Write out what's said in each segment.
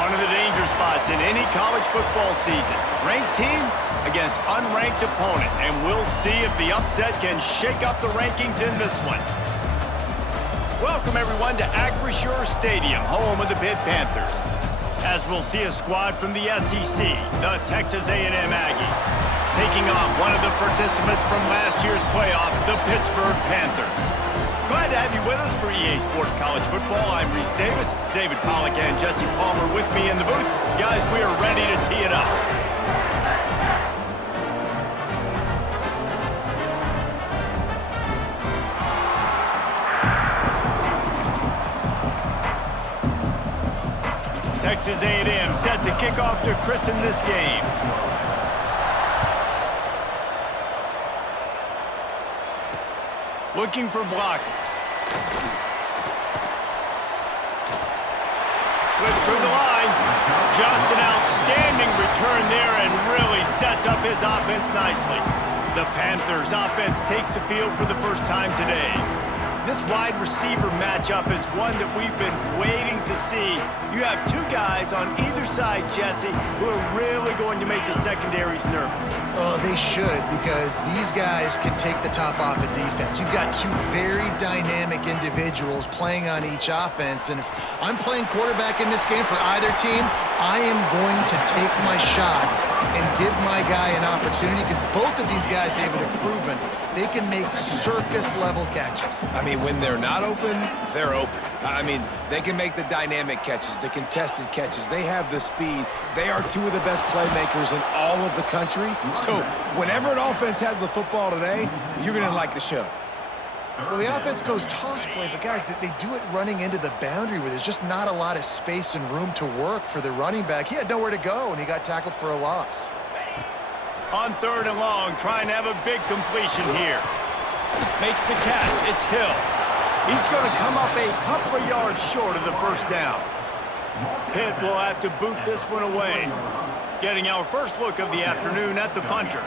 One of the danger spots in any college football season. Ranked team against unranked opponent. And we'll see if the upset can shake up the rankings in this one. Welcome, everyone, to Acrisure Stadium, home of the Pitt Panthers. As we'll see a squad from the SEC, the Texas A&M Aggies, taking on one of the participants from last year's playoff, the Pittsburgh Panthers. Glad to have you with us for EA Sports College Football. I'm Reese Davis, David Pollack, and Jesse Palmer with me in the booth. Guys, we are ready to tee it up. Texas A&M set to kick off to christen this game. Looking for blockers. Slips through the line. Just an outstanding return there and really sets up his offense nicely. The Panthers' offense takes the field for the first time today. This wide receiver matchup is one that we've been waiting to see. You have two guys on either side, Jesse, who are really going to make the secondaries nervous. Oh, they should, because these guys can take the top off of defense. You've got two very dynamic individuals playing on each offense, and if I'm playing quarterback in this game for either team, I am going to take my shots and give my guy an opportunity, because both of these guys, David, have proven they can make circus-level catches. I mean, when they're not open, they're open. I mean, they can make the dynamic catches, the contested catches. They have the speed. They are two of the best playmakers in all of the country. So whenever an offense has the football today, you're going to like the show. Well, the offense goes toss play, but guys, they do it running into the boundary where there's just not a lot of space and room to work for the running back. He had nowhere to go, and he got tackled for a loss. On 3rd and long, trying to have a big completion here. Makes the catch. It's Hill. He's going to come up a couple of yards short of the first down. Pitt will have to boot this one away. Getting our first look of the afternoon at the punter.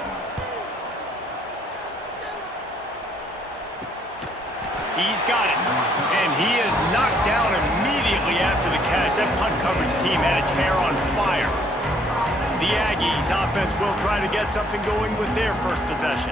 He's got it. And he is knocked down immediately after the catch. That punt coverage team had its hair on fire. The Aggies offense will try to get something going with their first possession.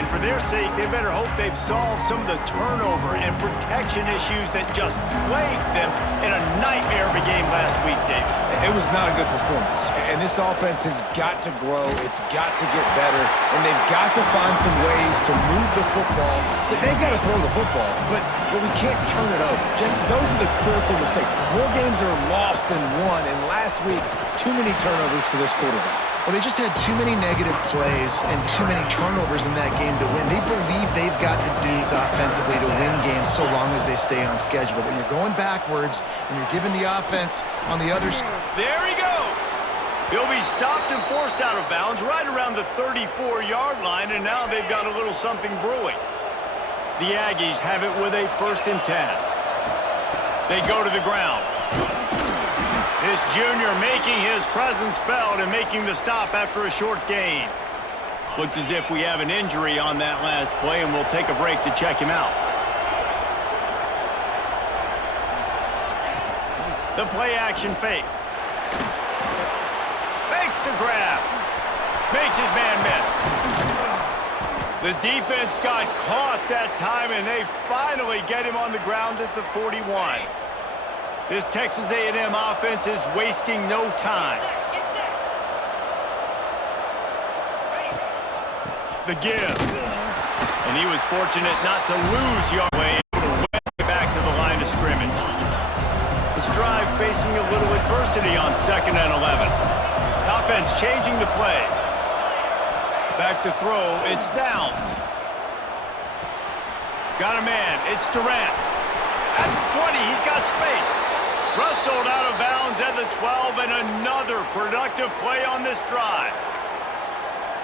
And for their sake, they better hope they've solved some of the turnover and protection issues that just plagued them in a nightmare of a game last week, David. It was not a good performance. And this offense has got to grow. It's got to get better. And they've got to find some ways to move the football. They've got to throw the football, but we can't turn it over. Jesse, those are the critical mistakes. More games are lost than won. And last week, too many turnovers for this quarterback. Well, they just had too many negative plays and too many turnovers in that game to win. They believe they've got the dudes offensively to win games so long as they stay on schedule. But when you're going backwards and you're giving the offense on the other side. There he goes. He'll be stopped and forced out of bounds right around the 34-yard line, and now they've got a little something brewing. The Aggies have it with a 1st and 10. They go to the ground. This junior making his presence felt and making the stop after a short gain. Looks as if we have an injury on that last play, and we'll take a break to check him out. The play action fake. Fakes to grab. Makes his man miss. The defense got caught that time, and they finally get him on the ground at the 41. This Texas A&M offense is wasting no time. The give. And he was fortunate not to lose yard way, able to way back to the line of scrimmage. This drive facing a little adversity on 2nd and 11. Offense changing the play. Back to throw. It's Downs. Got a man. It's Durant. At the 20, he's got space. Rustled out of bounds at the 12, and another productive play on this drive.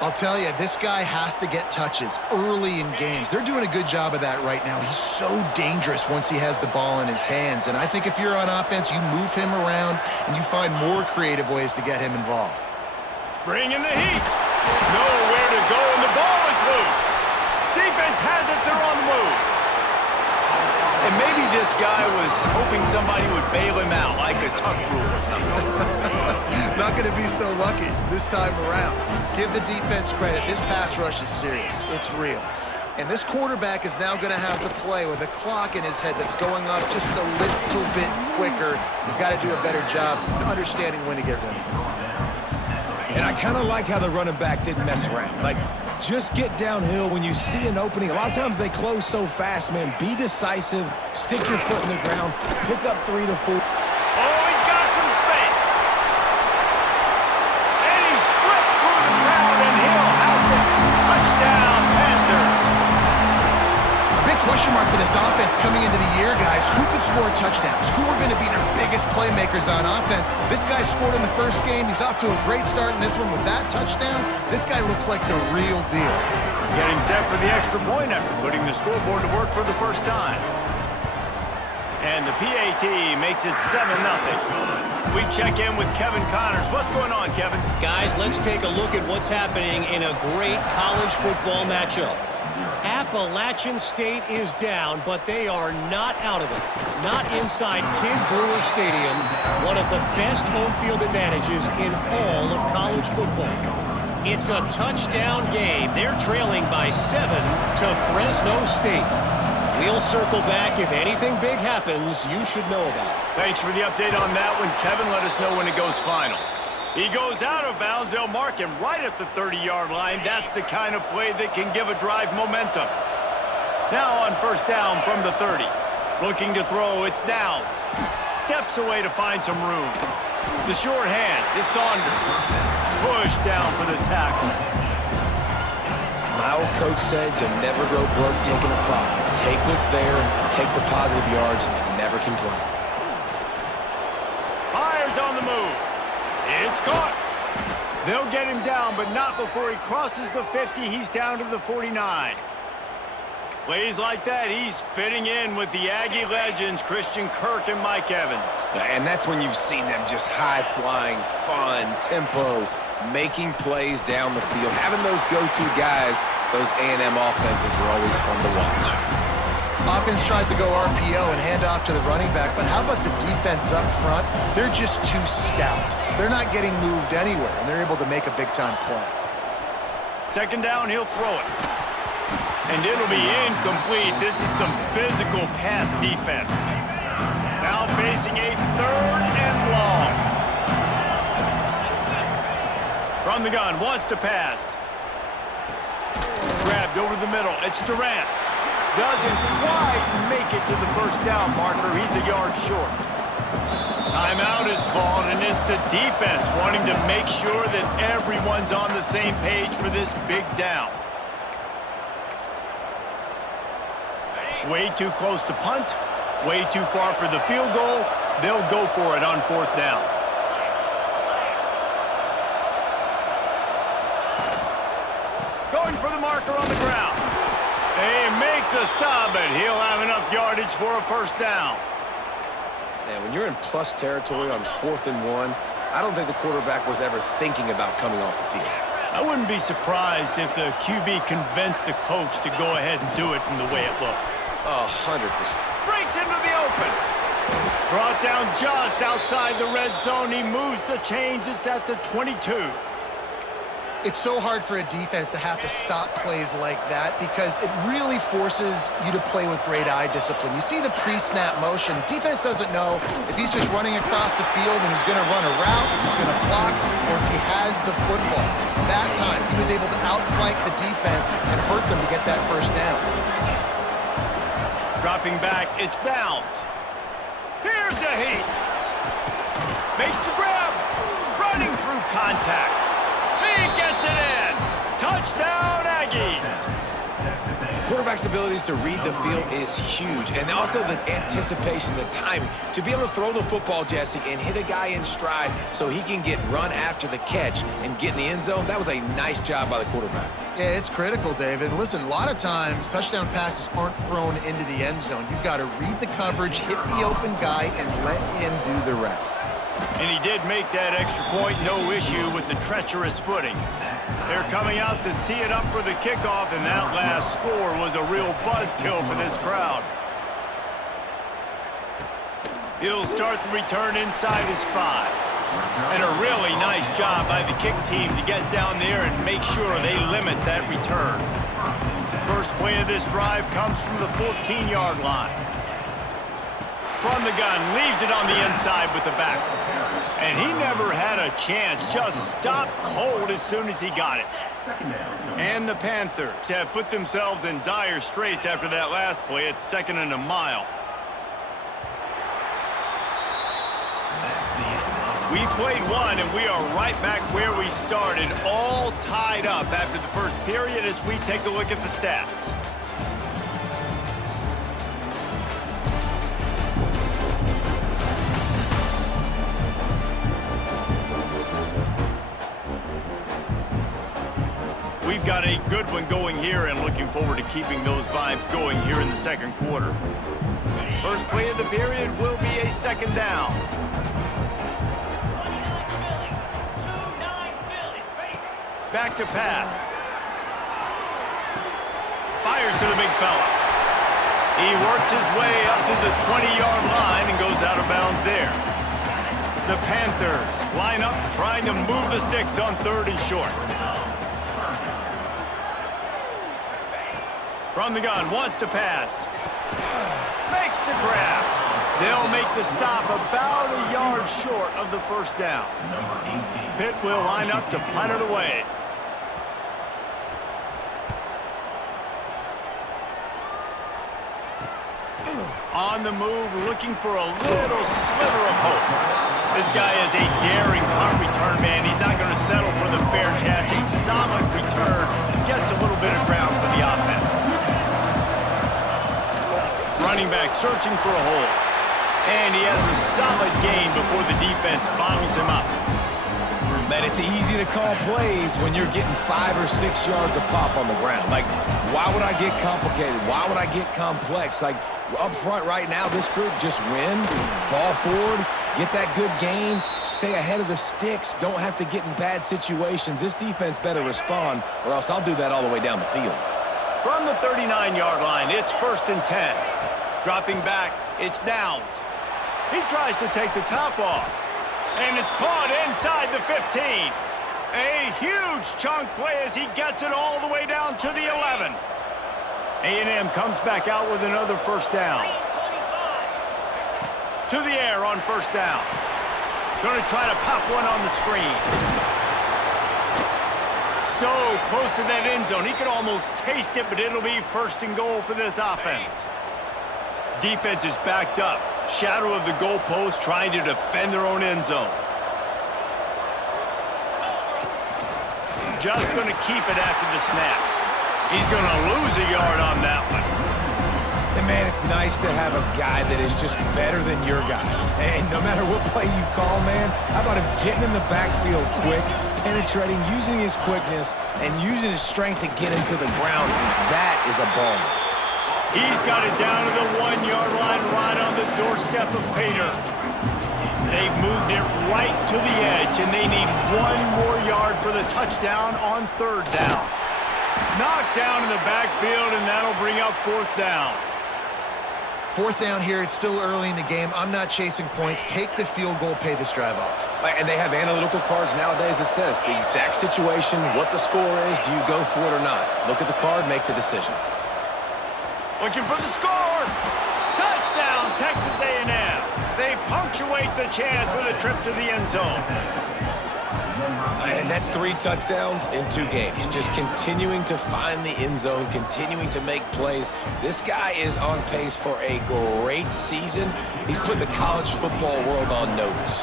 I'll tell you, this guy has to get touches early in games. They're doing a good job of that right now. He's so dangerous once he has the ball in his hands. And I think if you're on offense, you move him around and you find more creative ways to get him involved. Bring in the heat. Nowhere to go, and the ball is loose. Defense has it. They're on the move. And maybe this guy was hoping somebody would bail him out, like a tuck rule or something. Not going to be so lucky this time around. Give the defense credit. This pass rush is serious. It's real. And this quarterback is now going to have to play with a clock in his head that's going off just a little bit quicker. He's got to do a better job understanding when to get ready. And I kind of like how the running back didn't mess around. Like, just get downhill when you see an opening. A lot of times they close so fast, man. Be decisive. Stick your foot in the ground. Pick up 3 to 4. Oh, he's got some space. And he slipped through the crowd, and he'll house it. Touchdown, Panthers. Big question mark for this offense coming into the year, guys. Who could score touchdowns? Who are going to be their biggest playmakers on offense? This guy scored in the first game. He's off to a great start in this one with that touchdown. This guy looks like the real deal. Getting set for the extra point after putting the scoreboard to work for the first time. And the PAT makes it 7-0. We check in with Kevin Connors. What's going on, Kevin? Guys, let's take a look at what's happening in a great college football matchup. Appalachian State is down, but they are not out of it. Not inside Kid Brewer Stadium, one of the best home field advantages in all of college football. It's a touchdown game. They're trailing by 7 to Fresno State. We'll circle back. If anything big happens, you should know about it. Thanks for the update on that one, Kevin. Let us know when it goes final. He goes out of bounds. They'll mark him right at the 30-yard line. That's the kind of play that can give a drive momentum. Now on first down from the 30. Looking to throw, it's Downs. Steps away to find some room. The short hands, it's Saunders. Push down for the tackle. My old coach said you'll never go broke taking a profit. Take what's there, take the positive yards, and never complain. Byers on the move. It's caught. They'll get him down, but not before he crosses the 50. He's down to the 49. Plays like that, he's fitting in with the Aggie legends, Christian Kirk and Mike Evans. And that's when you've seen them just high-flying, fun, tempo, making plays down the field. Having those go-to guys, those A&M offenses were always fun to watch. Offense tries to go RPO and hand off to the running back, but how about the defense up front? They're just too stout. They're not getting moved anywhere, and they're able to make a big-time play. Second down, he'll throw it. And it'll be incomplete. This is some physical pass defense. Now facing a 3rd and long. From the gun, wants to pass. Grabbed over the middle. It's Durant. Doesn't quite make it to the first down marker. He's a yard short. Timeout is called, and it's the defense wanting to make sure that everyone's on the same page for this big down. Way too close to punt. Way too far for the field goal. They'll go for it on 4th down. Going for the marker on the ground. They make the stop, but he'll have enough yardage for a first down. Man, when you're in plus territory on 4th and 1, I don't think the quarterback was ever thinking about coming off the field. I wouldn't be surprised if the QB convinced the coach to go ahead and do it from the way it looked. 100%. Breaks into the open. Brought down just outside the red zone. He moves the chains. It's at the 22. It's so hard for a defense to have to stop plays like that because it really forces you to play with great eye discipline. You see the pre-snap motion. Defense doesn't know if he's just running across the field and he's going to run a route, if he's going to block, or if he has the football. That time, he was able to outflank the defense and hurt them to get that first down. Dropping back, it's Downs. Here's a heat. Makes the grab. Running through contact. He gets it in. Touchdown, Aggies. Quarterback's abilities to read the field is huge, and also the anticipation, the timing. To be able to throw the football, Jesse, and hit a guy in stride so he can get run after the catch and get in the end zone, that was a nice job by the quarterback. Yeah, it's critical, David. Listen, a lot of times, touchdown passes aren't thrown into the end zone. You've got to read the coverage, hit the open guy, and let him do the rest. And he did make that extra point, no issue with the treacherous footing. They're coming out to tee it up for the kickoff, and that last score was a real buzzkill for this crowd. He'll start the return inside his 5. And a really nice job by the kick team to get down there and make sure they limit that return. First play of this drive comes from the 14-yard line. From the gun, leaves it on the inside with the back. And he never had a chance, just stopped cold as soon as he got it. And the Panthers have put themselves in dire straits after that last play. It's 2nd and a mile. We played one, and we are right back where we started, all tied up after the first period as we take a look at the stats. We've got a good one going here and looking forward to keeping those vibes going here in the second quarter. First play of the period will be a 2nd down. Back to pass. Fires to the big fella. He works his way up to the 20-yard line and goes out of bounds there. The Panthers line up trying to move the sticks on 3rd and short. From the gun, wants to pass. Makes the grab. They'll make the stop about a yard short of the first down. Pitt will line up to punt it away. On the move, looking for a little sliver of hope. This guy is a daring punt return man. He's not going to settle for the fair catch. A solid return gets a little bit of ground for the offense. Running back searching for a hole. And he has a solid gain before the defense bottles him up. Man, it's easy to call plays when you're getting 5 or 6 yards of pop on the ground. Like, why would I get complicated? Why would I get complex? Like, up front right now, this group just win, fall forward, get that good gain, stay ahead of the sticks, don't have to get in bad situations. This defense better respond, or else I'll do that all the way down the field. From the 39-yard line, it's 1st and 10. Dropping back, it's Downs. He tries to take the top off. And it's caught inside the 15. A huge chunk play as he gets it all the way down to the 11. A&M comes back out with another first down. To the air on first down. Going to try to pop one on the screen. So close to that end zone. He could almost taste it, but it'll be 1st and goal for this offense. Defense is backed up. Shadow of the goalpost trying to defend their own end zone. Just going to keep it after the snap. He's going to lose a yard on that one. And man, it's nice to have a guy that is just better than your guys. And no matter what play you call, man, how about him getting in the backfield quick, penetrating, using his quickness, and using his strength to get him to the ground. That is a ball. He's got it down to the 1-yard line right on the doorstep of Pater. They've moved it right to the edge, and they need 1 more yard for the touchdown on 3rd down. Knocked down in the backfield, and that'll bring up 4th down. 4th down here. It's still early in the game. I'm not chasing points. Take the field goal, pay this drive off. And they have analytical cards nowadays that says the exact situation, what the score is, do you go for it or not? Look at the card, make the decision. Looking for the score. Touchdown, Texas A&M. They punctuate the chance with a trip to the end zone. And that's 3 touchdowns in 2 games. Just continuing to find the end zone, continuing to make plays. This guy is on pace for a great season. He's put the college football world on notice.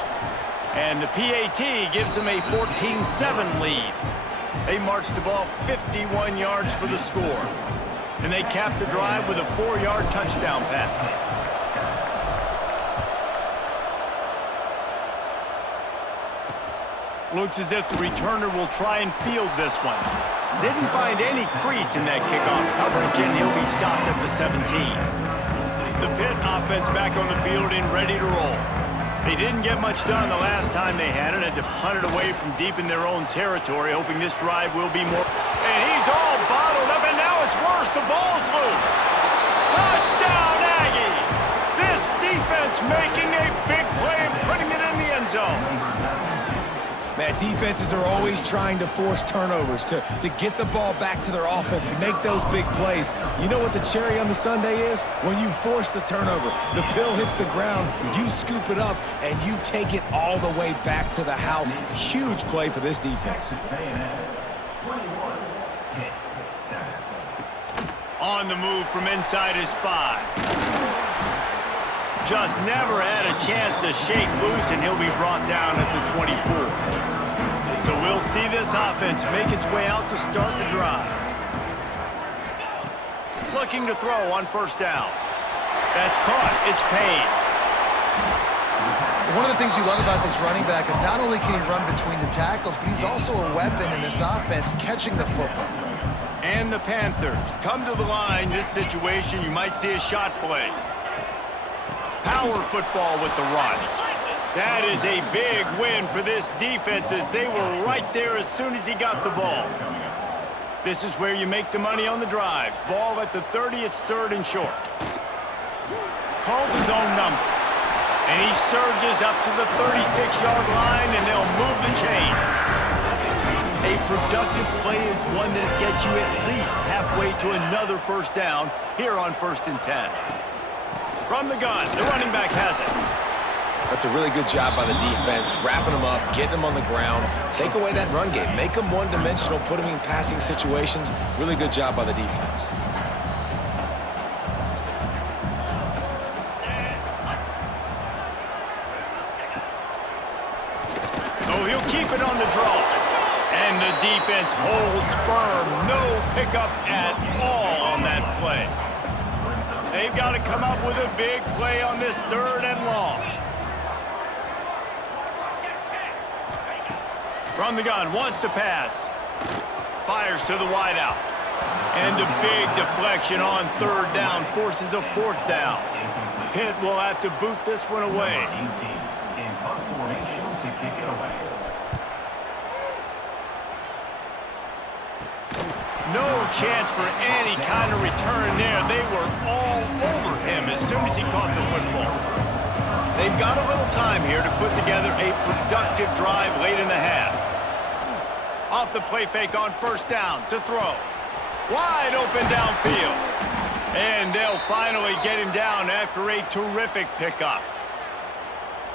And the PAT gives them a 14-7 lead. They march the ball 51 yards for the score. And they cap the drive with a 4-yard touchdown pass. Looks as if the returner will try and field this one. Didn't find any crease in that kickoff coverage, and he'll be stopped at the 17. The Pitt offense back on the field and ready to roll. They didn't get much done the last time they had it, and to punt it away from deep in their own territory, hoping this drive will be more. And he's all bottled up, and now it's worse. The ball's loose. Touchdown, Aggies! This defense defense making a big play and putting it in the end zone. Man, defenses are always trying to force turnovers, to get the ball back to their offense, make those big plays. You know what the cherry on the sundae is? When you force the turnover, the pill hits the ground, you scoop it up, and you take it all the way back to the house. Huge play for this defense. On the move from inside his 5. Just never had a chance to shake loose, and he'll be brought down at the 24. So we'll see this offense make its way out to start the drive. Looking to throw on first down. That's caught. It's Payne. One of the things you love about this running back is not only can he run between the tackles, but he's also a weapon in this offense catching the football. And the Panthers come to the line. This situation, you might see a shot play. Power football with the run. That is a big win for this defense as they were right there as soon as he got the ball. This is where you make the money on the drives. Ball at the 30, it's 3rd and short. Calls his own number. And he surges up to the 36-yard line, and they'll move the chain. A productive play is one that gets you at least halfway to another first down here on 1st and 10. From the gun, the running back has it. That's a really good job by the defense, wrapping them up, getting them on the ground. Take away that run game. Make them one-dimensional, put them in passing situations. Really good job by the defense. Oh, he'll keep it on the draw. And the defense holds firm. No pickup at all on that play. They've got to come up with a big play on this 3rd and long. From the gun, wants to pass. Fires to the wideout. And a big deflection on 3rd down forces a 4th down. Pitt will have to boot this one away. No chance for any kind of return there. They were all over him as soon as he caught the football. They've got a little time here to put together a productive drive late in the half. Off the play fake on first down to throw. Wide open downfield. And they'll finally get him down after a terrific pickup.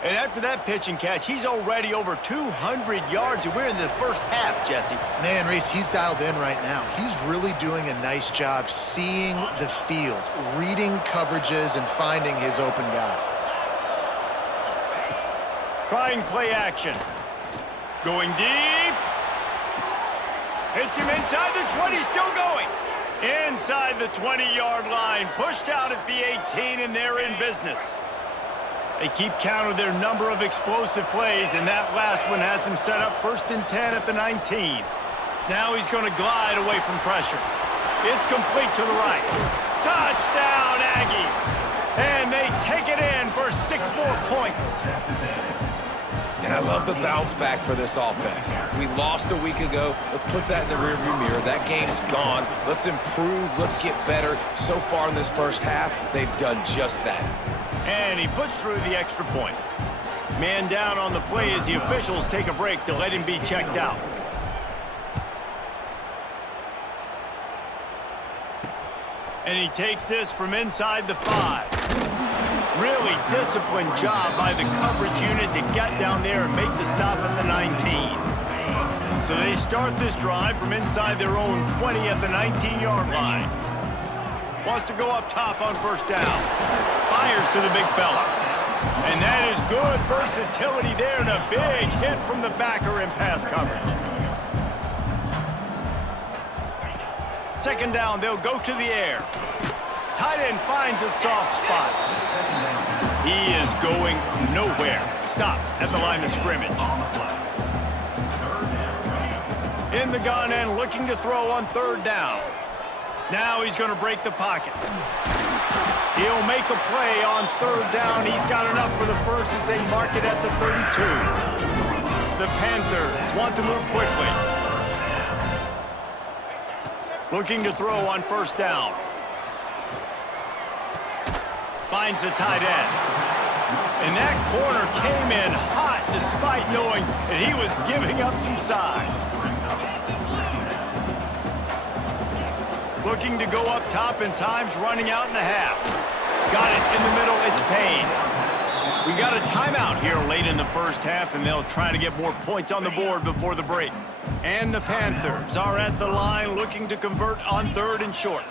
And after that pitch and catch, he's already over 200 yards, and we're in the first half, Jesse. Man, Reese, he's dialed in right now. He's really doing a nice job seeing the field, reading coverages, and finding his open guy. Trying play action. Going deep. Hits him inside the 20, still going. Inside the 20-yard line, pushed out at the 18, and they're in business. They keep count of their number of explosive plays, and that last one has him set up 1st and 10 at the 19. Now he's going to glide away from pressure. It's complete to the right. Touchdown, Aggies! And they take it in for 6 more points. And I love the bounce back for this offense. We lost a week ago. Let's put that in the rearview mirror. That game's gone. Let's improve. Let's get better. So far in this first half, they've done just that. And he puts through the extra point. Man down on the play as the officials take a break to let him be checked out. And he takes this from inside the 5. Really disciplined job by the coverage unit to get down there and make the stop at the 19. So they start this drive from inside their own 20 at the 19-yard line. Wants to go up top on first down. Fires to the big fella. And that is good versatility there and a big hit from the backer in pass coverage. 2nd down, they'll go to the air. Tight end finds a soft spot. He is going nowhere. Stop at the line of scrimmage. In the gun and looking to throw on 3rd down. Now he's going to break the pocket. He'll make a play on 3rd down. He's got enough for the first as they mark it at the 32. The Panthers want to move quickly. Looking to throw on 1st down. Finds the tight end. And that corner came in hot despite knowing that he was giving up some size. Looking to go up top, and time's running out in the half. Got it in the middle. It's Payne. We got a timeout here late in the first half, and they'll try to get more points on the board before the break. And the Panthers are at the line looking to convert on 3rd and short.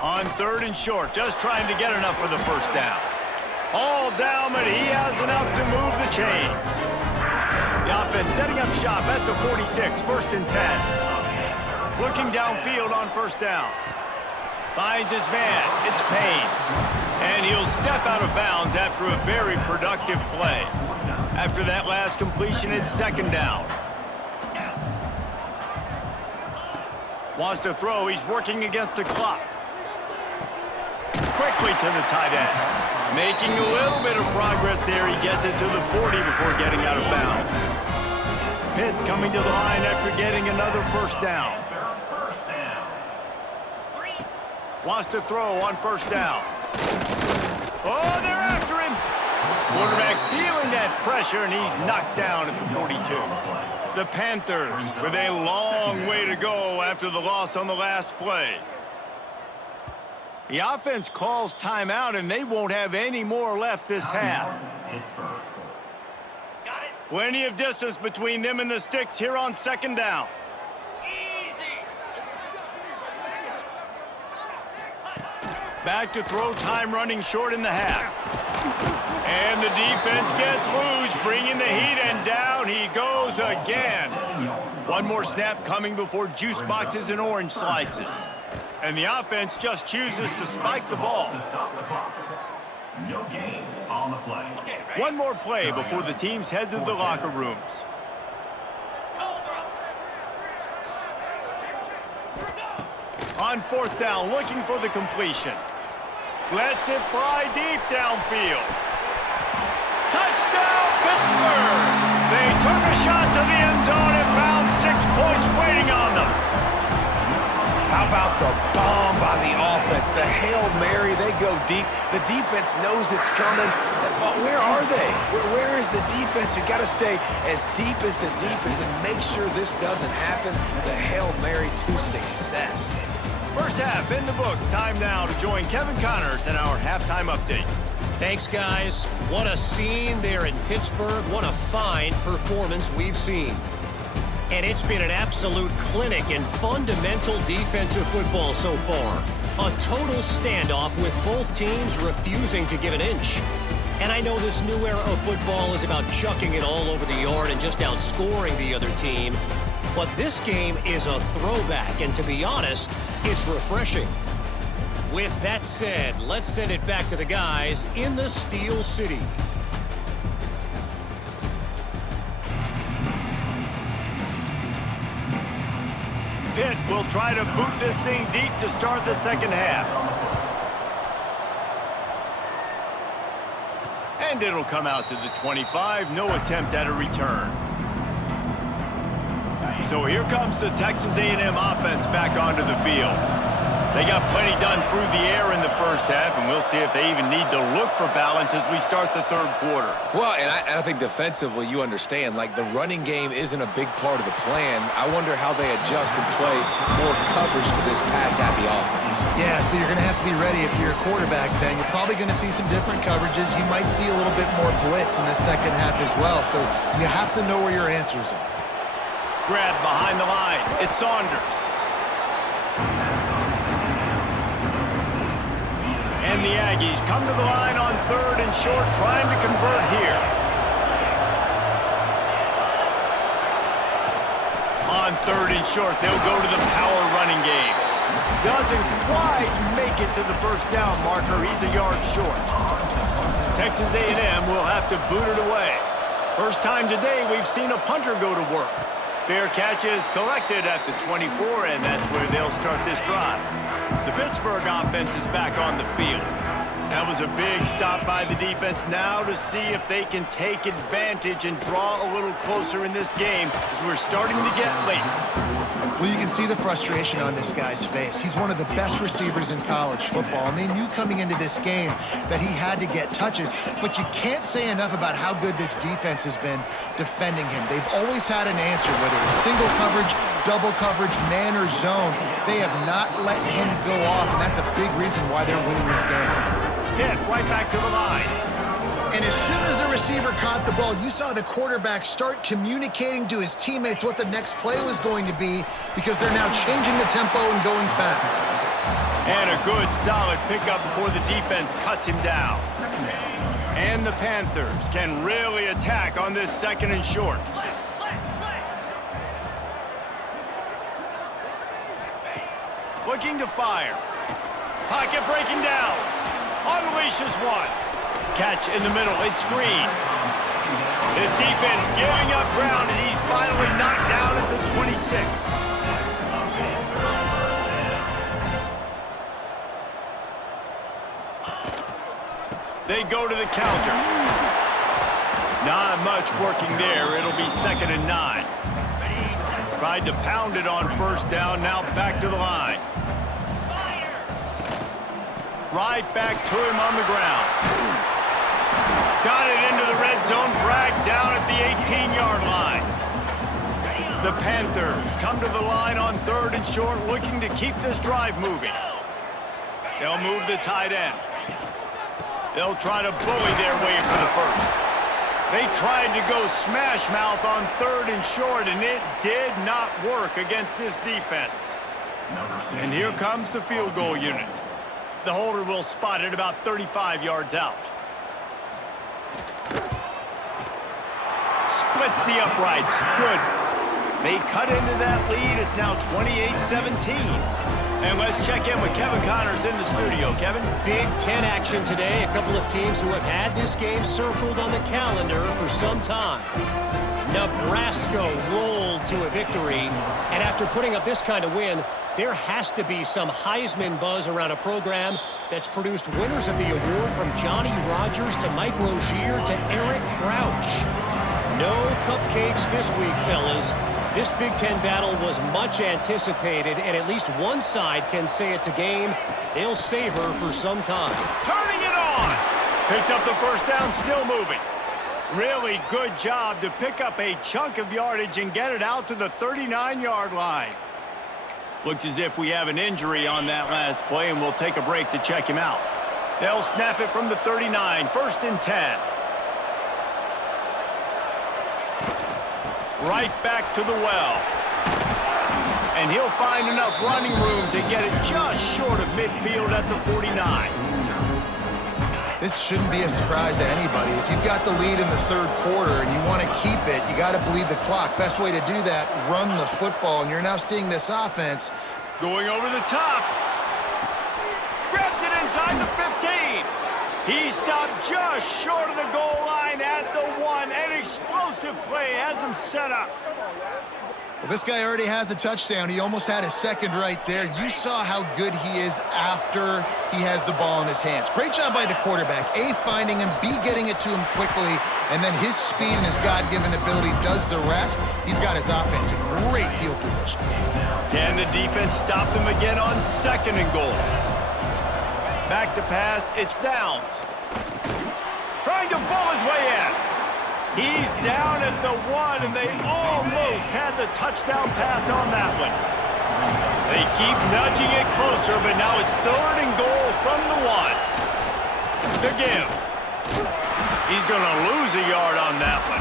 On 3rd and short, just trying to get enough for the first down. All down, but he has enough to move the chains. The offense setting up shop at the 46, 1st and 10. Looking downfield on 1st down. Finds his man. It's Payne. And he'll step out of bounds after a very productive play. After that last completion, it's 2nd down. Wants to throw. He's working against the clock. Quickly to the tight end. Making a little bit of progress there. He gets it to the 40 before getting out of bounds. Pitt coming to the line after getting another 1st down. Wants to throw on 1st down. Oh, they're after him. Quarterback feeling that pressure, and he's knocked down at the 42. The Panthers with a long way to go after the loss on the last play. The offense calls timeout, and they won't have any more left this half. Plenty of distance between them and the sticks here on 2nd down. Back to throw, time running short in the half. And the defense gets loose, bringing the heat, and down he goes again. One more snap coming before juice boxes and orange slices. And the offense just chooses to spike the ball. No gain on the play. One more play before the teams head to the locker rooms. On 4th down, looking for the completion. Lets it fly deep downfield. Touchdown, Pittsburgh! They took a shot to the end zone and found 6 points waiting on them. How about the bomb by the offense? The Hail Mary, they go deep. The defense knows it's coming. But where are they? Where is the defense? You've got to stay as deep as the deepest and make sure this doesn't happen. The Hail Mary to success. First half in the books. Time now to join Kevin Connors in our halftime update. Thanks, guys. What a scene there in Pittsburgh. What a fine performance we've seen. And it's been an absolute clinic in fundamental defensive football so far. A total standoff with both teams refusing to give an inch. And I know this new era of football is about chucking it all over the yard and just outscoring the other team. But this game is a throwback, and to be honest, it's refreshing. With that said, let's send it back to the guys in the Steel City. Pitt will try to boot this thing deep to start the 2nd half. And it'll come out to the 25. No attempt at a return. So here comes the Texas A&M offense back onto the field. They got plenty done through the air in the first half, and we'll see if they even need to look for balance as we start the 3rd quarter. Well, and I think defensively, you understand, like the running game isn't a big part of the plan. I wonder how they adjust and play more coverage to this pass-happy offense. Yeah, so you're going to have to be ready if you're a quarterback, Ben. You're probably going to see some different coverages. You might see a little bit more blitz in the 2nd half as well, so you have to know where your answers are. Grab behind the line. It's Saunders. And the Aggies come to the line on 3rd and short, trying to convert here. On 3rd and short, they'll go to the power running game. Doesn't quite make it to the 1st down marker. He's a yard short. Texas A&M will have to boot it away. First time today we've seen a punter go to work. Fair catch is collected at the 24, and that's where they'll start this drive. The Pittsburgh offense is back on the field. That was a big stop by the defense. Now to see if they can take advantage and draw a little closer in this game as we're starting to get late. Well, you can see the frustration on this guy's face. He's one of the best receivers in college football, and they knew coming into this game that he had to get touches, but you can't say enough about how good this defense has been defending him. They've always had an answer, whether it's single coverage, double coverage, man or zone. They have not let him go off, and that's a big reason why they're winning this game. Hit right back to the line. And as soon as the receiver caught the ball, you saw the quarterback start communicating to his teammates what the next play was going to be, because they're now changing the tempo and going fast. And a good, solid pickup before the defense cuts him down. And the Panthers can really attack on this 2nd and short. Looking to fire. Pocket breaking down. Unleashes one. Catch in the middle. It's screen. His defense giving up ground as he's finally knocked down at the 26. They go to the counter. Not much working there. It'll be 2nd and 9. Tried to pound it on 1st down. Now back to the line. Right back to him on the ground. Got it into the red zone, dragged down at the 18-yard line. The Panthers come to the line on 3rd and short, looking to keep this drive moving. They'll move the tight end. They'll try to bully their way for the 1st. They tried to go smash mouth on 3rd and short, and it did not work against this defense. And here comes the field goal unit. The holder will spot it about 35 yards out. Splits the uprights. Good. They cut into that lead. It's now 28-17. And let's check in with Kevin Connors in the studio. Kevin? Big Ten action today. A couple of teams who have had this game circled on the calendar for some time. Nebraska rolled to a victory, and after putting up this kind of win, there has to be some Heisman buzz around a program that's produced winners of the award from Johnny Rodgers to Mike Rozier to Eric Crouch. No cupcakes this week, fellas. This Big Ten battle was much anticipated, and at least one side can say it's a game they'll savor for some time. Turning it on! Picks up the 1st down, still moving. Really good job to pick up a chunk of yardage and get it out to the 39-yard line. Looks as if we have an injury on that last play, and we'll take a break to check him out. They'll snap it from the 39, 1st and 10. Right back to the well. And he'll find enough running room to get it just short of midfield at the 49. This shouldn't be a surprise to anybody. If you've got the lead in the 3rd quarter and you want to keep it, you got to bleed the clock. Best way to do that, run the football. And you're now seeing this offense going over the top. Grabs it inside the 15. He stopped just short of the goal line at the 1. An explosive play has him set up. Well, this guy already has a touchdown. He almost had a 2nd right there. You saw how good he is after he has the ball in his hands. Great job by the quarterback. A, finding him, B, getting it to him quickly, and then his speed and his God-given ability does the rest. He's got his offense in great field position. Can the defense stop them again on 2nd and goal? Back to pass, it's Downs. Trying to bull his way in. He's down at the 1, and they almost had the touchdown pass on that one. They keep nudging it closer, but now it's 3rd and goal from the 1. The give. He's going to lose a yard on that one.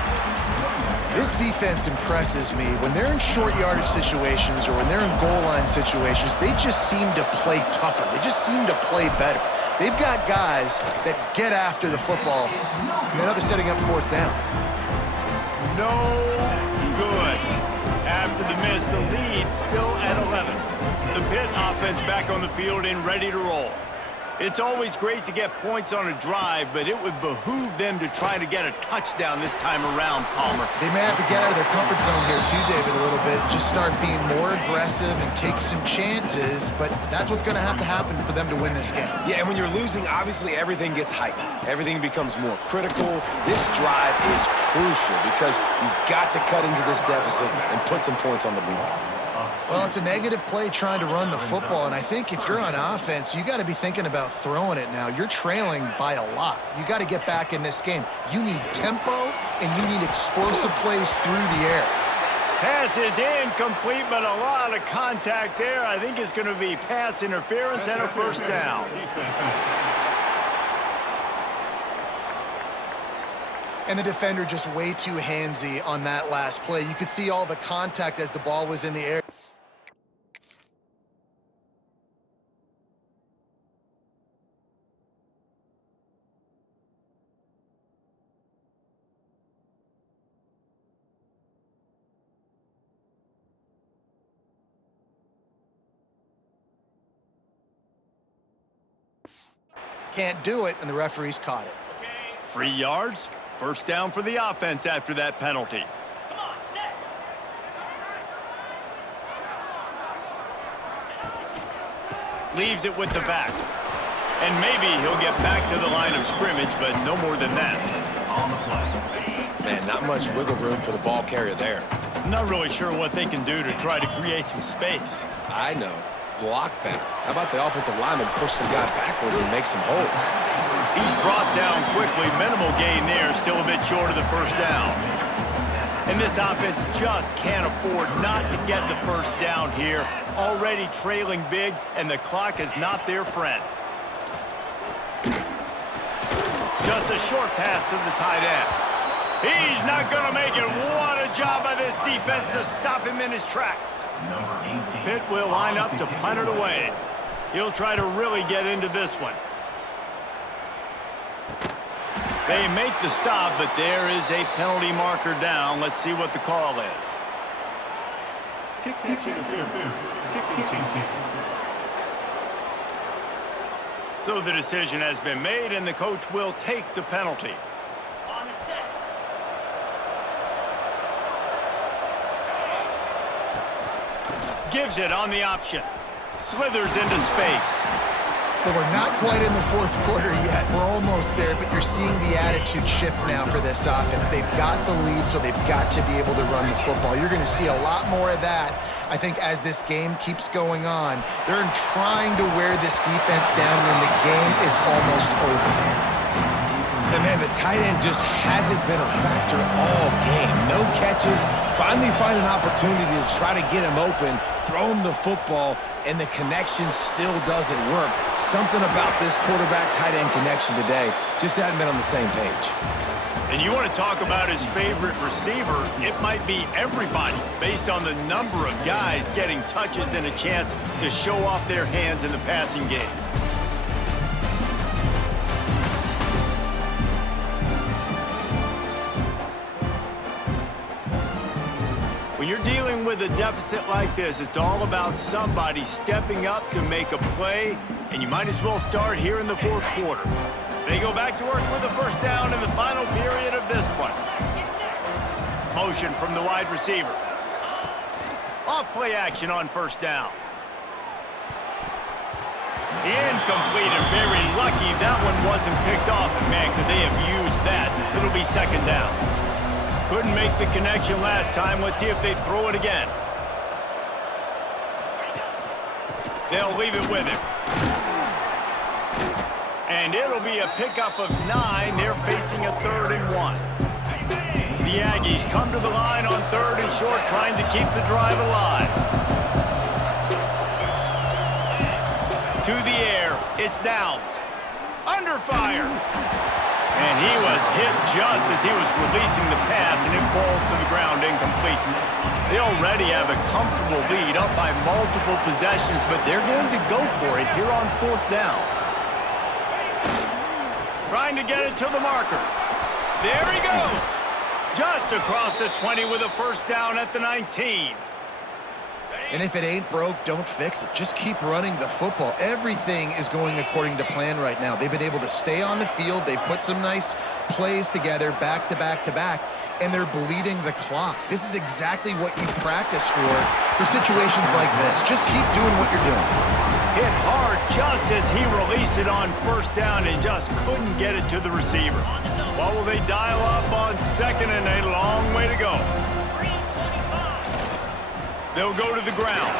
This defense impresses me. When they're in short yardage situations or when they're in goal line situations, they just seem to play tougher. They just seem to play better. They've got guys that get after the football, and now they're setting up 4th down. No good. After the miss, the lead still at 11. The Pitt offense back on the field and ready to roll. It's always great to get points on a drive, but it would behoove them to try to get a touchdown this time around, Palmer. They may have to get out of their comfort zone here too, David, a little bit. Just start being more aggressive and take some chances, but that's what's going to happen for them to win this game. Yeah, and when you're losing, obviously everything gets heightened. Everything becomes more critical. This drive is crucial because you've got to cut into this deficit and put some points on the board. Well, it's a negative play trying to run the football, and I think if you're on offense, you got to be thinking about throwing it now. You're trailing by a lot. You got to get back in this game. You need tempo, and you need explosive plays through the air. Pass is incomplete, but a lot of contact there. I think it's going to be pass interference and a first down. And the defender just way too handsy on that last play. You could see all the contact as the ball was in the air. Can't do it, and the referees caught it. Free yards. First down for the offense after that penalty. Leaves it with the back. And maybe he'll get back to the line of scrimmage, but no more than that. On the play. Man, not much wiggle room for the ball carrier there. I'm not really sure what they can do to try to create some space. I know. Block better. How about the offensive lineman push some guy backwards and make some holes? He's brought down quickly. Minimal gain there. Still a bit short of the first down. And this offense just can't afford not to get the first down here. Already trailing big, and the clock is not their friend. Just a short pass to the tight end. He's not going to make it. What a job by this defense to stop him in his tracks. Pitt will line up to punt it away. He'll try to really get into this one. They make the stop, but there is a penalty marker down. Let's see what the call is. So the decision has been made, and the coach will take the penalty. Gives it on the option. Slithers into space. Well, we're not quite in the fourth quarter yet. We're almost there, but you're seeing the attitude shift now for this offense. They've got the lead, so they've got to be able to run the football. You're going to see a lot more of that, I think, as this game keeps going on. They're trying to wear this defense down when the game is almost over. And man, the tight end just hasn't been a factor all game. No catches. Finally find an opportunity to try to get him open, throw him the football, and the connection still doesn't work. Something about this quarterback-tight end connection today just hasn't been on the same page. And you want to talk about his favorite receiver, it might be everybody based on the number of guys getting touches and a chance to show off their hands in the passing game. When you're dealing with a deficit like this, it's all about somebody stepping up to make a play, and you might as well start here in the fourth quarter. They go back to work with a first down in the final period of this one. Motion from the wide receiver. Off play action on first down. Incomplete, and very lucky that one wasn't picked off, and man, could they have used that. It'll be second down. Couldn't make the connection last time. Let's see if they throw it again. They'll leave it with him. And it'll be a pickup of 9. They're facing a 3rd and 1. The Aggies come to the line on 3rd and short, trying to keep the drive alive. To the air. It's Downs. Under fire. And he was hit just as he was releasing the pass, and it falls to the ground incomplete. They already have a comfortable lead, up by multiple possessions, but they're going to go for it here on 4th down. Trying to get it to the marker. There he goes. Just across the 20 with a first down at the 19. And if it ain't broke, don't fix it. Just keep running the football. Everything is going according to plan right now. They've been able to stay on the field. They've put some nice plays together back to back to back, and they're bleeding the clock. This is exactly what you practice for situations like this. Just keep doing what you're doing. Hit hard just as he released it on first down and just couldn't get it to the receiver. What will they dial up on 2nd and a long way to go? They'll go to the ground.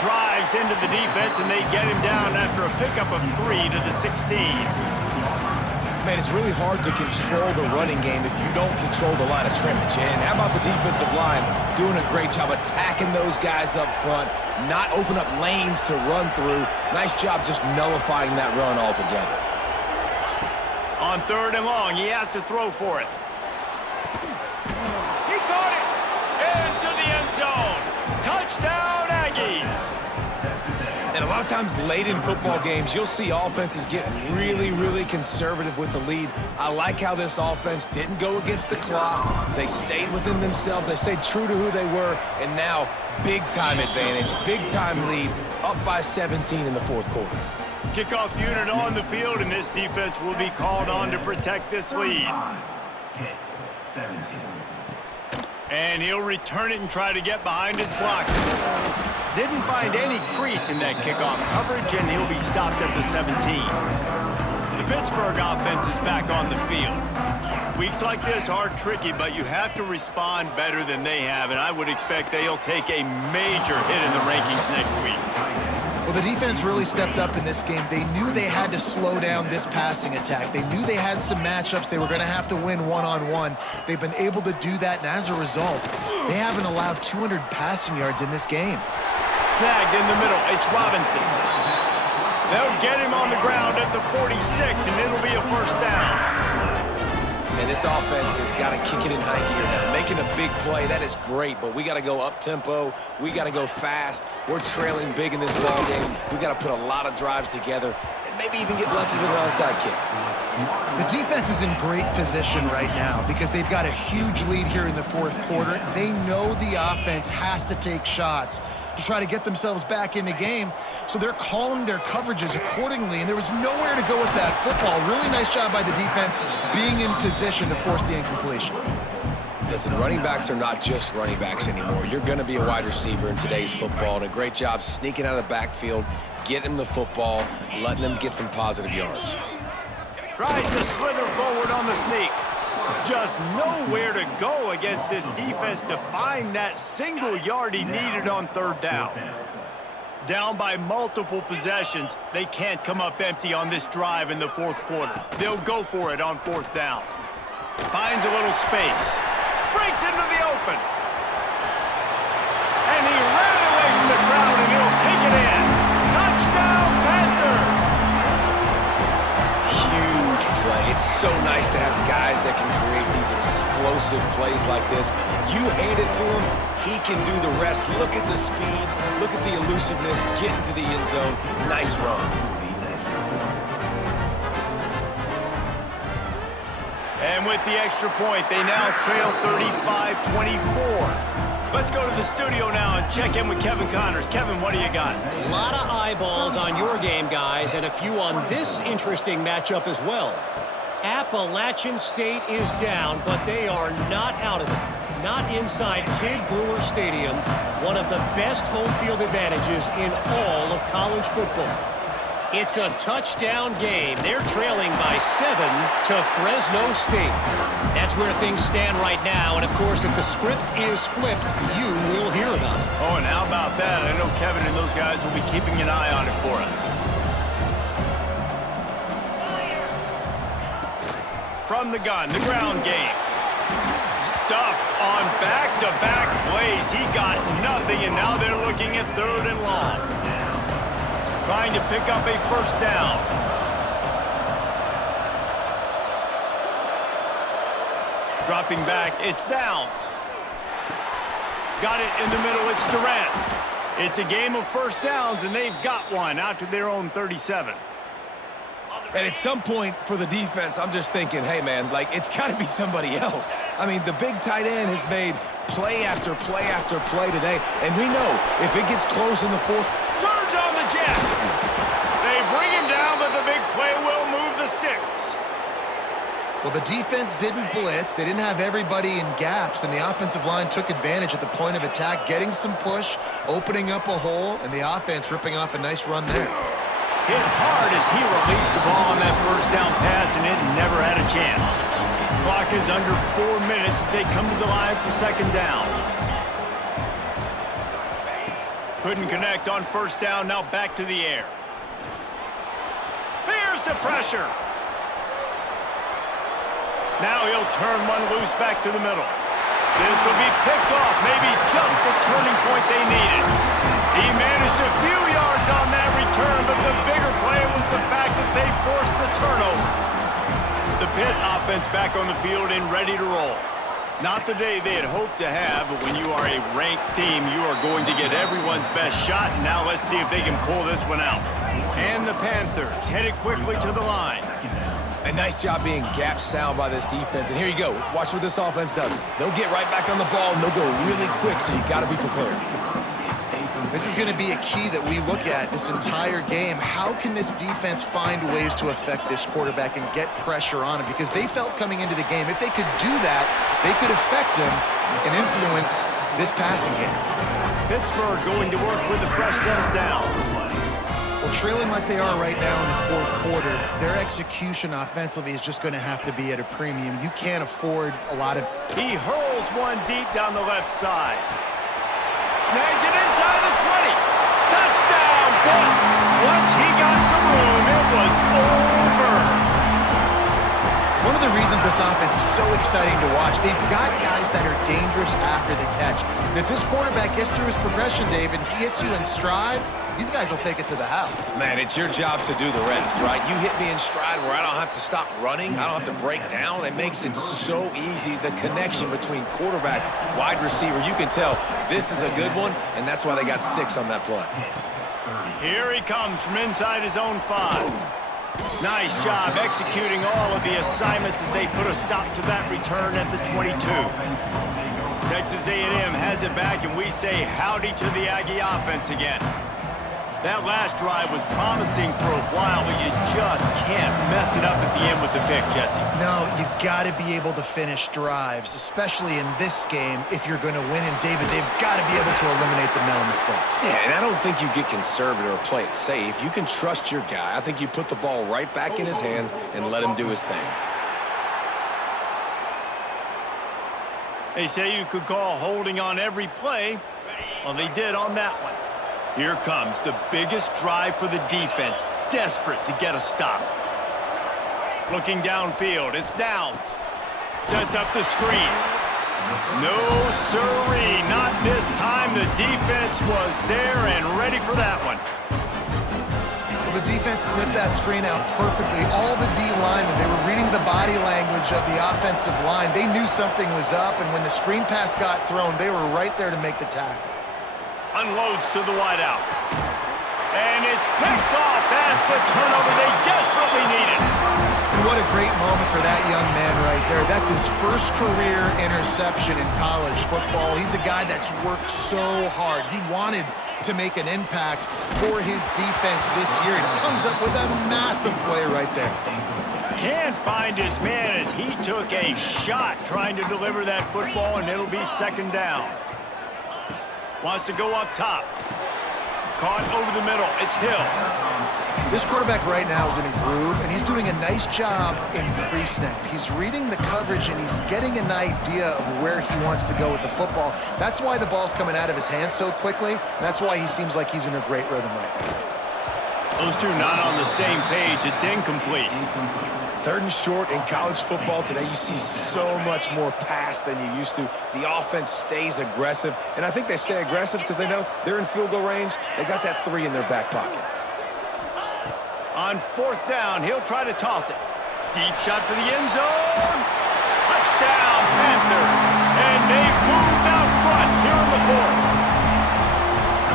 Drives into the defense, and they get him down after a pickup of 3 to the 16. Man, it's really hard to control the running game if you don't control the line of scrimmage. And how about the defensive line doing a great job attacking those guys up front, not open up lanes to run through. Nice job just nullifying that run altogether. On 3rd and long, he has to throw for it. He caught it into the end zone. Touchdown, Aggies. And a lot of times late in football games, you'll see offenses get really, really conservative with the lead. I like how this offense didn't go against the clock. They stayed within themselves. They stayed true to who they were. And now, big-time advantage, big-time lead, up by 17 in the 4th quarter. Kickoff unit on the field, and this defense will be called on to protect this lead. And he'll return it and try to get behind his blockers. Didn't find any crease in that kickoff coverage, and he'll be stopped at the 17. The Pittsburgh offense is back on the field. Weeks like this are tricky, but you have to respond better than they have, and I would expect they'll take a major hit in the rankings next week. Well, the defense really stepped up in this game. They knew they had to slow down this passing attack. They knew they had some matchups they were going to have to win one-on-one. They've been able to do that, and as a result, they haven't allowed 200 passing yards in this game. Snagged in the middle, it's Robinson. They'll get him on the ground at the 46, and it'll be a 1st down. And this offense has got to kick it in high gear now. Making a big play, that is great, but we got to go up-tempo. We got to go fast. We're trailing big in this ball game. We got to put a lot of drives together and maybe even get lucky with an onside kick. The defense is in great position right now because they've got a huge lead here in the 4th quarter. They know the offense has to take shots to try to get themselves back in the game, so they're calling their coverages accordingly, and there was nowhere to go with that football. Really nice job by the defense being in position to force the incompletion. Listen, running backs are not just running backs anymore. You're going to be a wide receiver in today's football, and a great job sneaking out of the backfield, getting the football, letting them get some positive yards. Tries to slither forward on the sneak. Just nowhere to go against this defense to find that single yard he needed on 3rd down. Down by multiple possessions, they can't come up empty on this drive in the 4th quarter. They'll go for it on 4th down. Finds a little space. Breaks into the open. And he ran away from the crowd, and he'll take it in. Touchdown, Panthers! Huge play. It's so nice to have guys that can create these explosive plays like this. You hand it to him, he can do the rest. Look at the speed, look at the elusiveness, get into the end zone. Nice run. And with the extra point, they now trail 35-24. Let's go to the studio now and check in with Kevin Connors. Kevin, what do you got? A lot of eyeballs on your game, guys, and a few on this interesting matchup as well. Appalachian State is down, but they are not out of it. Not inside Kid Brewer Stadium, one of the best home field advantages in all of college football. It's a touchdown game. They're trailing by 7 to Fresno State. That's where things stand right now, and of course, if the script is flipped, you will hear about it. Oh, and how about that? I know Kevin and those guys will be keeping an eye on it for us. From the gun, the ground game. Stuff on back-to-back plays. He got nothing, and now they're looking at 3rd and long. Trying to pick up a 1st down. Dropping back, it's Downs. Got it in the middle, it's Durant. It's a game of 1st downs, and they've got one out to their own 37. And at some point for the defense, I'm just thinking, hey, man, like, it's got to be somebody else. I mean, the big tight end has made play after play after play today, and we know if it gets close in the 4th. Turns on the Jets. They bring him down, but the big play will move the sticks. Well, the defense didn't blitz. They didn't have everybody in gaps, and the offensive line took advantage at the point of attack, getting some push, opening up a hole, and the offense ripping off a nice run there. Hit hard as he released the ball on that 1st down pass, and it never had a chance. Clock is under 4 minutes as they come to the line for 2nd down. Couldn't connect on first down. Now back to the air. Here's the pressure. Now he'll turn one loose back to the middle. This will be picked off. Maybe just the turning point they needed. He managed a few yards on that return, but the bigger play was the fact that they forced the turnover. The Pitt offense back on the field and ready to roll. Not the day they had hoped to have, but when you are a ranked team, you are going to get everyone's best shot. And now let's see if they can pull this one out. And the Panthers headed quickly to the line. A nice job being gap sound by this defense. And here you go. Watch what this offense does. They'll get right back on the ball, and they'll go really quick, so you got to be prepared. This is going to be a key that we look at this entire game. How can this defense find ways to affect this quarterback and get pressure on him? Because they felt coming into the game, if they could do that, they could affect him and influence this passing game. Pittsburgh going to work with a fresh set of downs. Well, trailing like they are right now in the fourth quarter, their execution offensively is just going to have to be at a premium. You can't afford a lot of... He hurls one deep down the left side. Snags it inside the 20. Touchdown! But once he got some room, it was over. One of the reasons this offense is so exciting to watch, they've got guys that are dangerous after the catch. And if this quarterback gets through his progression, David, he hits you in stride, these guys will take it to the house. Man, it's your job to do the rest, right? You hit me in stride where I don't have to stop running. I don't have to break down. It makes it so easy. The connection between quarterback, wide receiver, you can tell this is a good one, and that's why they got 6 on that play. Here he comes from inside his own 5. Nice job executing all of the assignments as they put a stop to that return at the 22. Texas A&M has it back, and we say howdy to the Aggie offense again. That last drive was promising for a while, but you just can't mess it up at the end with the pick, Jesse. No, you got to be able to finish drives, especially in this game if you're going to win. And, David, they've got to be able to eliminate the mental mistakes. Yeah, and I don't think you get conservative or play it safe. You can trust your guy. I think you put the ball right back in his hands and let him do his thing. They say you could call holding on every play. Well, they did on that one. Here comes the biggest drive for the defense, desperate to get a stop. Looking downfield, it's Downs. Sets up the screen. No siree, not this time. The defense was there and ready for that one. Well, the defense sniffed that screen out perfectly. All the D linemen, they were reading the body language of the offensive line. They knew something was up, and when the screen pass got thrown, they were right there to make the tackle. Unloads to the wideout. And it's picked off. That's the turnover they desperately needed. And what a great moment for that young man right there. That's his first career interception in college football. He's a guy that's worked so hard. He wanted to make an impact for his defense this year. And he comes up with a massive play right there. Can't find his man as he took a shot trying to deliver that football, and it'll be second down. Wants to go up top. Caught over the middle. It's Hill. This quarterback right now is in a groove, and he's doing a nice job in pre-snap. He's reading the coverage, and he's getting an idea of where he wants to go with the football. That's why the ball's coming out of his hands so quickly, and that's why he seems like he's in a great rhythm right now. Those two not on the same page. It's incomplete. 3rd and short in college football today. You see so much more pass than you used to. The offense stays aggressive, and I think they stay aggressive because they know they're in field goal range. They got that 3 in their back pocket. On 4th down, he'll try to toss it. Deep shot for the end zone. Touchdown, Panthers. And they've moved out front here in the 4th.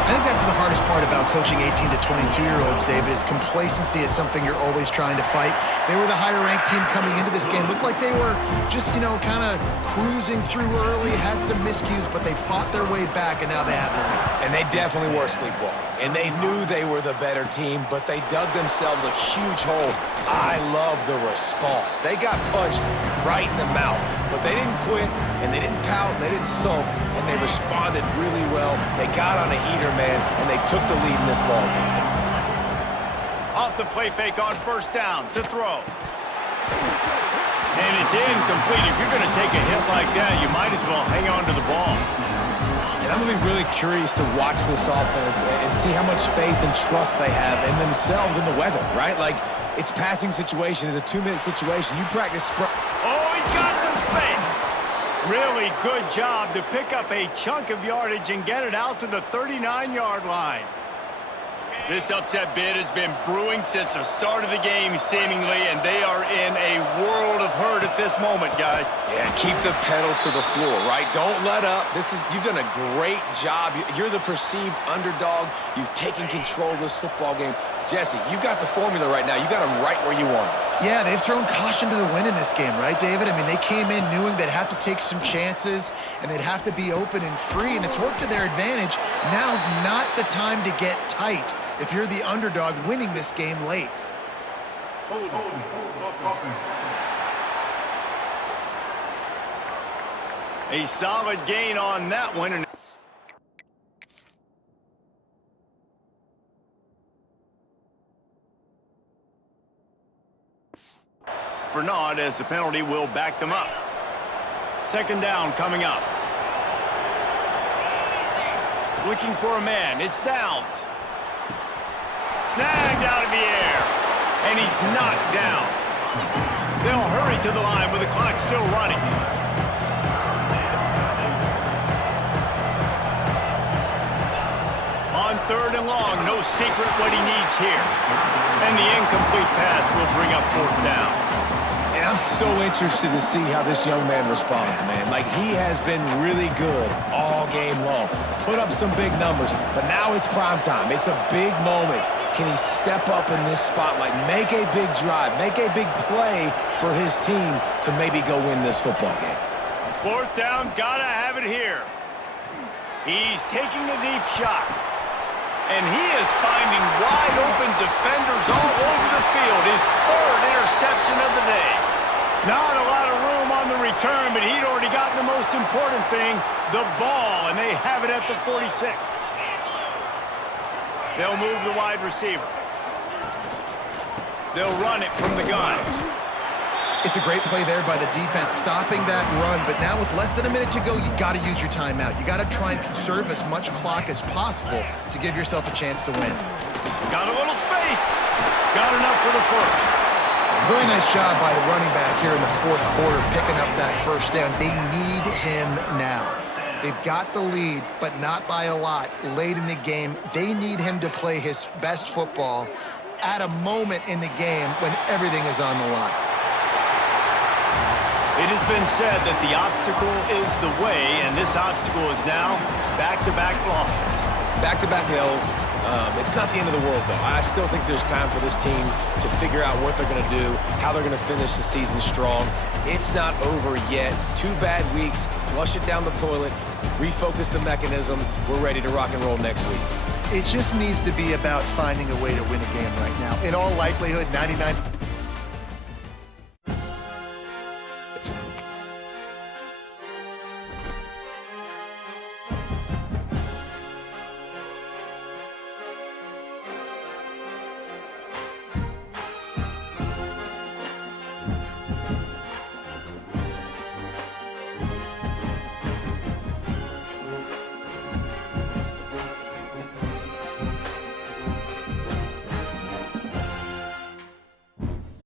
I think that's the hardest part about coaching 18 to 22-year-olds, David, is complacency is something you're always trying to fight. They were the higher-ranked team coming into this game. Looked like they were just, kind of cruising through early, had some miscues, but they fought their way back, and now they have the lead. And they definitely were sleepwalking. And they knew they were the better team, but they dug themselves a huge hole. I love the response. They got punched right in the mouth, but they didn't quit, and they didn't pout, and they didn't sulk, and they responded really well. They got on a heater, man, and they took the lead in this ball game. Off the play fake on 1st down to throw. And it's incomplete. If you're going to take a hit like that, you might as well hang on to the ball. And I'm going to be really curious to watch this offense and see how much faith and trust they have in themselves and the weather, right? Like, it's passing situation. It's a 2-minute situation. You practice Oh, he's got some space. Really good job to pick up a chunk of yardage and get it out to the 39-yard line. This upset bid has been brewing since the start of the game, seemingly, and they are in a world of hurt at this moment, guys. Yeah, keep the pedal to the floor, right? Don't let up. You've done a great job. You're the perceived underdog. You've taken control of this football game. Jesse, you've got the formula right now. You got them right where you want them. Yeah, they've thrown caution to the wind in this game, right, David? I mean, they came in knowing they'd have to take some chances and they'd have to be open and free, and it's worked to their advantage. Now's not the time to get tight if you're the underdog winning this game late. A solid gain on that one. And for not, as the penalty will back them up. Second down coming up. Looking for a man. It's Downs. Snagged out of the air. And he's knocked down. They'll hurry to the line with the clock still running. On third and long, no secret what he needs here. And the incomplete pass will bring up fourth down. And I'm so interested to see how this young man responds, man. Like, he has been really good all game long. Put up some big numbers, but now it's prime time. It's a big moment. Can he step up in this spotlight, make a big drive, make a big play for his team to maybe go win this football game? Fourth down, gotta have it here. He's taking a deep shot. And he is finding wide open defenders all over the field. His third interception of the day. Not a lot of room on the return, but he'd already gotten the most important thing, the ball, and they have it at the 46. They'll move the wide receiver. They'll run it from the gun. It's a great play there by the defense, stopping that run. But now with less than a minute to go, you got to use your timeout. You got to try and conserve as much clock as possible to give yourself a chance to win. Got a little space. Got enough for the first. Really nice job by the running back here in the fourth quarter, picking up that first down. They need him now. They've got the lead, but not by a lot late in the game. They need him to play his best football at a moment in the game when everything is on the line. It has been said that the obstacle is the way, and this obstacle is now back-to-back losses. Back-to-back L's. It's not the end of the world, though. I still think there's time for this team to figure out what they're going to do, how they're going to finish the season strong. It's not over yet. 2 bad weeks. Flush it down the toilet. Refocus the mechanism. We're ready to rock and roll next week. It just needs to be about finding a way to win a game right now. In all likelihood, 99...